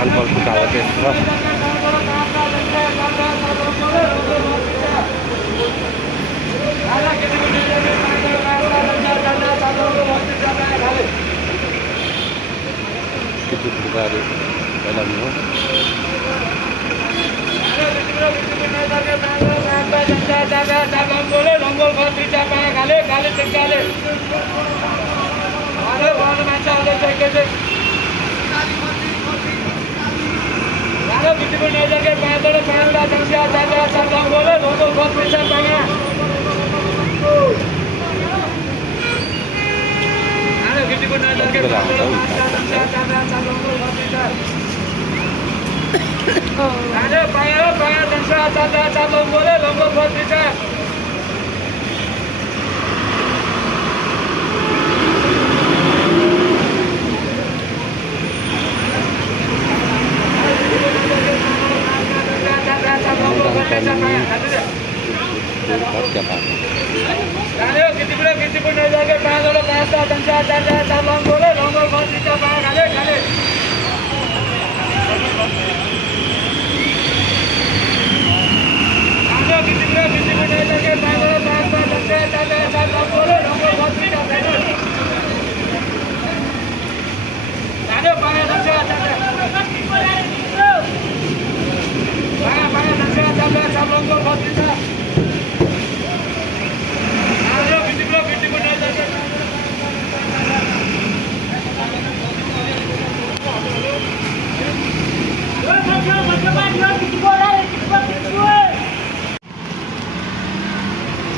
अल्पल्पको हालत यस्तो छ। फुटबलहरू खेलाउने हो।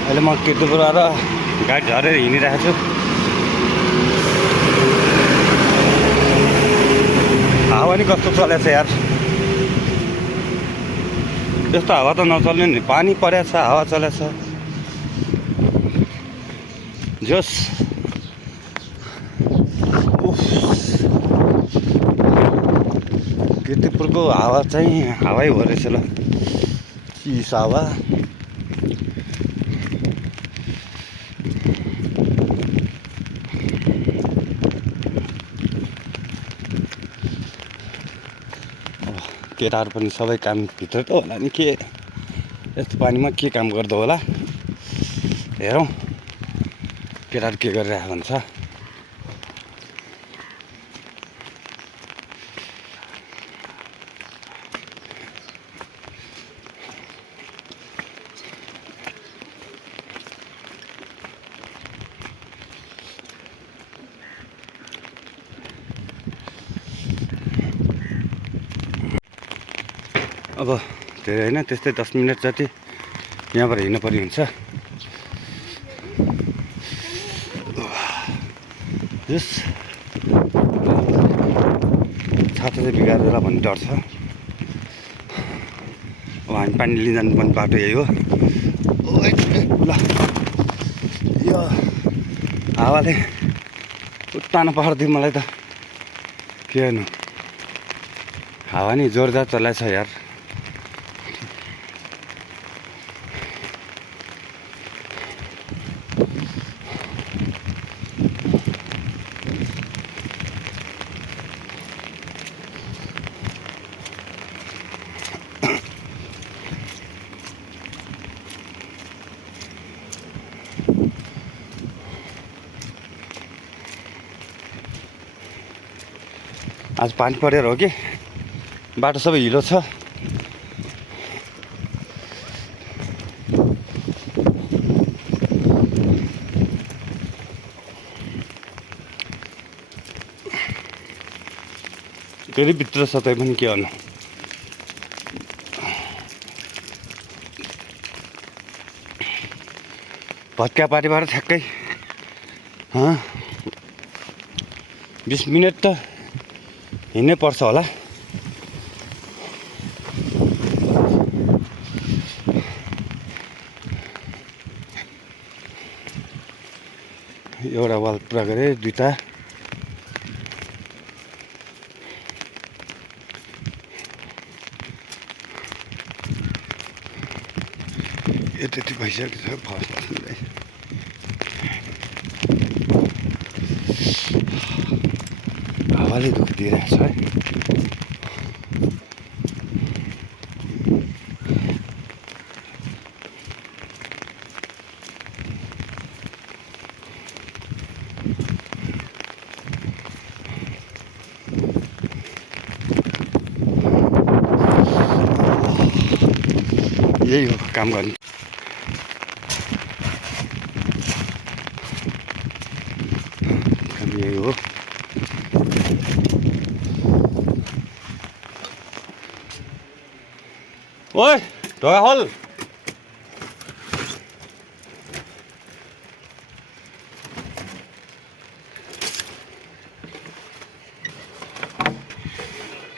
अहिले म किर्तिपुर आएर गाडी झरेर हिँडिरहेको छु। हावा नि कस्तो चलेछ यार, यस्तो हावा त नचल्ने नि। पानी परेछ, हावा चलेछ, जोस। किर्तिपुरको हावा चाहिँ हावै हो रहेछ ल, चिसो हावा। केटाहरू पनि सबै काम भित्र त होला नि, के यस्तो पानीमा के काम गर्दो होला। हेरौँ केटाहरू के गरिरहेको हुन्छ। अब धेरै होइन, त्यस्तै 10 मिनट जति यहाँबाट हिँड्नुपर्ने हुन्छ। यस छाता चाहिँ बिगारेर होला भन्ने डर छ। अब हामी पानी लिन जानु पर्ने बाटो यही हो। ल यो हावाले उत्तानो पार्दियो मलाई त। के गर्नु, हावा नि जोरदार चलाएछ यार। आज पानी परेर हो कि बाटो सबै हिलो छ। फेरि भित्र छ तै पनि के गर्नु। भत्का पारीबाट ठ्याक्कै 20 मिनट त हिँड्नै पर्छ होला। एउटा वाल पुरा गरे, दुईटा त्यति भइसकेको छ। फर्स्ट हावाले दुःख दिइरहेको छ है। यही हो काम गर्ने। काम यही हो। ओइ ढोका खोल।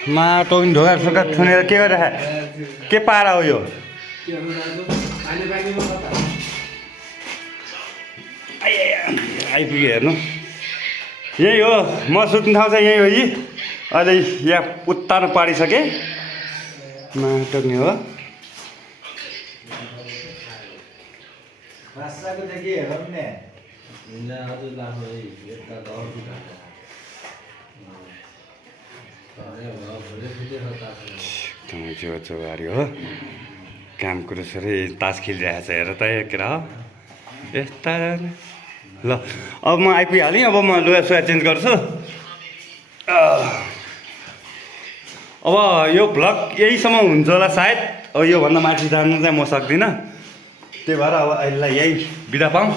माटो ढोका सोका थुनेर के गरिरहेको के पारा हो यो? आइपुग्यो हेर्नु। यही हो म सुत्ने ठाउँ चाहिँ यही हो। यी अहिले यहाँ उत्तानो पारिसकेँ। माटोक्ने हो। चौबारी हो। काम कुरो सरै तास खेलिरहेको छ हेर त केटा हो यस्ता। ल अब म आइपुगिहालेँ। अब म लुगा सुगा चेन्ज गर्छु। अब यो भ्लग यहीसम्म हुन्छ होला सायद। अब योभन्दा माथि जानु चाहिँ म सक्दिनँ। त्यही भएर अब अहिलेलाई यही बिदा पाऊँ।